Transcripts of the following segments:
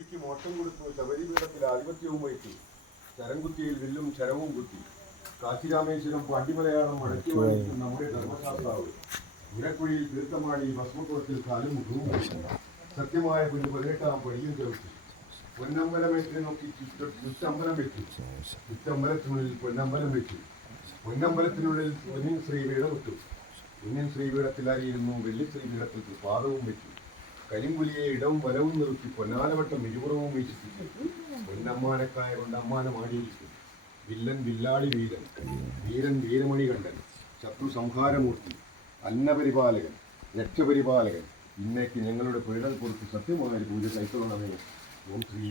മോട്ടം കൊടുത്തു ശബരിപീഠത്തിൽ ആധിപത്യവും വഹിച്ചു. ചരംകുത്തിയിൽ വില്ലും ശരവും കുത്തി. കാശിരാമേശ്വരം പാണ്ഡിമലയാളം അടക്കി വായിക്കും നമ്മുടെ ധർമ്മശാസ്താവ്. ഉരക്കുഴിയിൽ തീർത്ഥമാടി ഭസ്മക്കുളത്തിൽ കാലും മുഖവും സത്യമായ കുഞ്ഞ് 18-ാം പടിയും ചവിട്ടി. പൊന്നമ്പലമേറ്റിനെ നോക്കി ചുറ്റമ്പലം വെച്ചു. ചുറ്റമ്പലത്തിനുള്ളിൽ പൊന്നമ്പലം വെച്ചു. പൊന്നമ്പലത്തിനുള്ളിൽ പൊന്നിൻ ശ്രീപീഠം വിട്ടു. പൊന്നിൻ ശ്രീപീഠത്തിലായിരുന്നു വെള്ളി ശ്രീപീഠത്തിൽ പാദവും വെച്ചു. കരിമ്പുലിയെ ഇടവും വലവും നിർത്തി പൊന്നാലവട്ടം ഇരുപുറവും വീശിപ്പിച്ചു. പൊന്നമ്മാനക്കായ കൊണ്ട് അമ്മാനമാടിയിരിക്കും. വില്ലൻ വില്ലാളി വീരൻ, വീരൻ വീരമണി കണ്ടൻ, ശത്രു സംഹാരമൂർത്തി, അന്നപരിപാലകൻ, രക്ഷപരിപാലകൻ. ഇന്നേക്ക് ഞങ്ങളുടെ പീഡൽ കൊടുത്ത് സത്യമായ പൂജ കൈക്കൊള്ളണമേ. ഓം ശ്രീ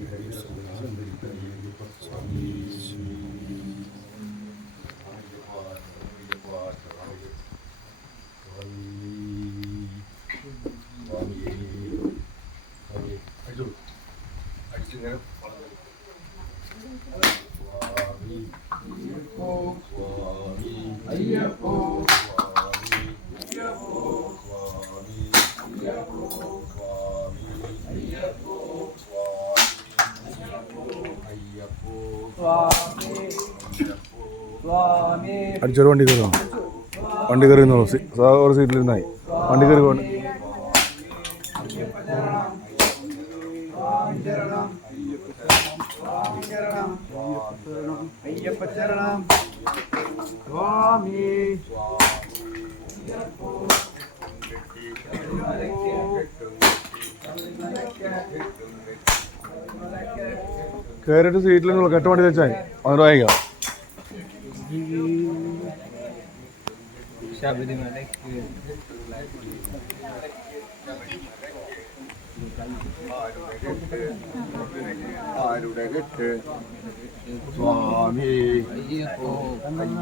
അടിച്ചിങ്ങനെ അയ്യപ്പോ അടിച്ചൊരു വണ്ടി കയറുന്നു. വണ്ടി കയറി ഒരു സീറ്റിലിരുന്നായി വണ്ടി കയറി പോകണം. അയ്യപ്പച്ചരണം സ്വാമി കയറിയിട്ട് സീറ്റിൽ നിങ്ങൾ കെട്ടുവണ്ടി വെച്ചാൽ അങ്ങനെ വായിക്കാം. ശബരിമലയ്ക്ക് ആരുടെ കെട്ട് സ്വാമി അയ്യപ്പോ